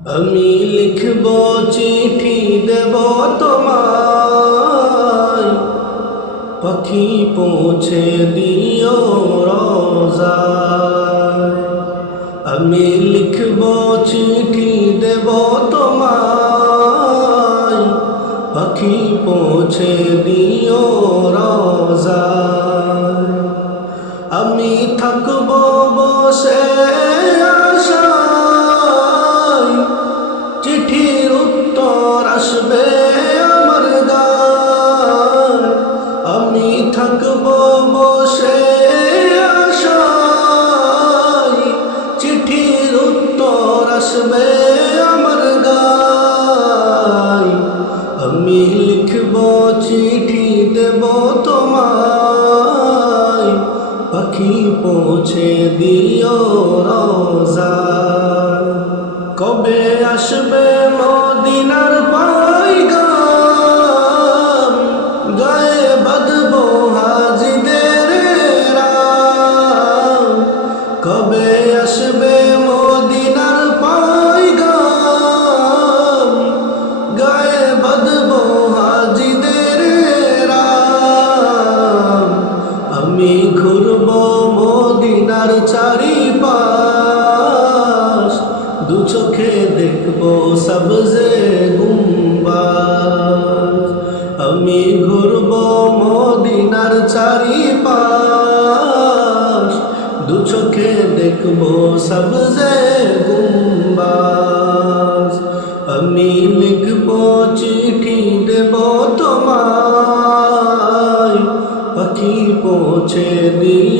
আমি লিখব চিঠি দেব তোমায়, পাখি পৌঁছে দিও রোজায়। আমি লিখব চিঠি দেব তোমায়, পাখি পৌঁছে দিও রোজায়। আমি থাকব বসে আশায়, চিঠির উত্তর আসবে আমার গায়। আমি থাকব বসে আশায়, চিঠির উত্তর আসবে আমার গায়। আমি লিখব চিঠি দেব তোমায়, পাখি পৌঁছে দিও রোজায়। কবে আসবে মদিনার পয়গাম, গায়ে বাঁধবো হাজিদের রাম। কবে আসবে মদিনার পয়গাম, গায়ে বাঁধবো হাজিদের রাম। আমি ঘুরব মদিনার চারিপাশ, দু চোখে দেখব সবজে গুম্বাজ। আমি ঘুরব মদিনার চারিপাশ, দু চোখে দেখব সবজে গুম্বাজ। আমি লিখব চিঠি দেব তোমায়, পাখি পৌঁছে দিও